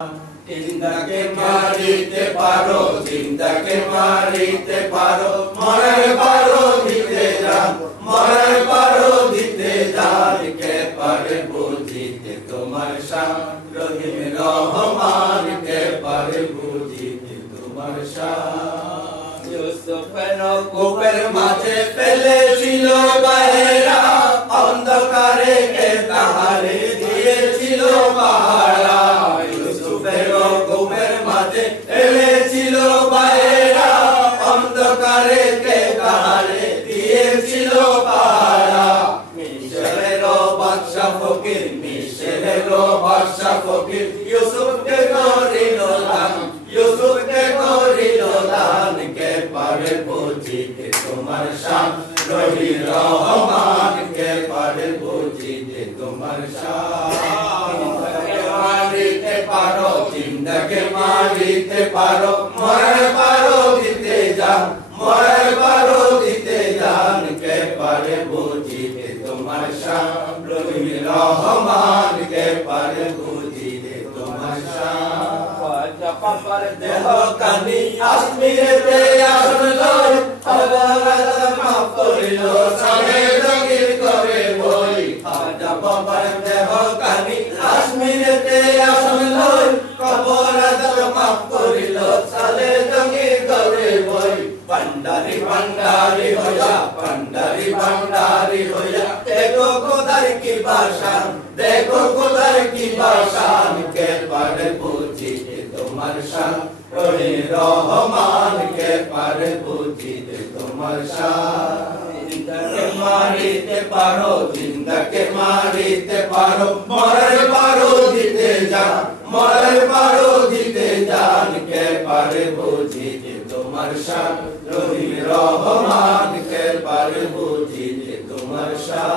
জিন্দাকে মারিতে পারো, জিন্দাকে মারিতে পারো, মরার পারো দিতে যান, মরার পারো দিতে যান, কে পারে বুঝিতে তোমার শান, রহিম রহমান কে পারে বুঝিতে তোমার শান। ইউসুফের কূপের মাঝে ফেলেছিল বাহেরা, অন্ধকারে কে তাহারে দিয়েছিল পাহারা। ইউসুফের কূপের মাঝে ফেলেছিল বাহেরা, অন্ধকারে কে তাহারে দিয়েছিল পাহারা। মিশরের বাদশা ফকির, মিশরের বাদশা ফকির, ইউসুফকে করিল দান, ইউসুফকে করিল দান, কে পারে বুঝিতে তোমার শান, রহিম রহমান কে পারে বুঝিতে তোমার শান। মারিতে পারো, জিন্দাকে মারিতে পারো, মরার পারো দিতে যান, মরার পারো দিতে যান, কে পারে বুঝিতে তোমার শান, রহিম রহমান কে পারে বুঝিতে তোমার শান। পাপার দেহ কানি কাশ্মীরেতে আসল, অপরাধ মাফ করিল, সামনে জগির করে বই। খাজা বাবার দেহ কানি কাশ্মীরেতে আসল, অপরাধ মাফ করিল, সালে জগির করে বই। ভান্ডারি ভান্ডারি হইয়া, ভান্ডারি ভান্ডারি হইয়া, দেখো খোদার কি বাসান, দেখো খোদার কি বাসান, কে পারে বুঝিতে তোমার শান, রহিম রহমান কে পারে বুঝিতে তোমার শান। জিন্দাকে মারিতে পারো, জিন্দাকে মারিতে পারো, মরার পারো দিতে যান, মরার পারো দিতে যান, কে পারে বুঝিতে তোমার শান, রহিম রহমান কে পারে বুঝিতে তোমার শান।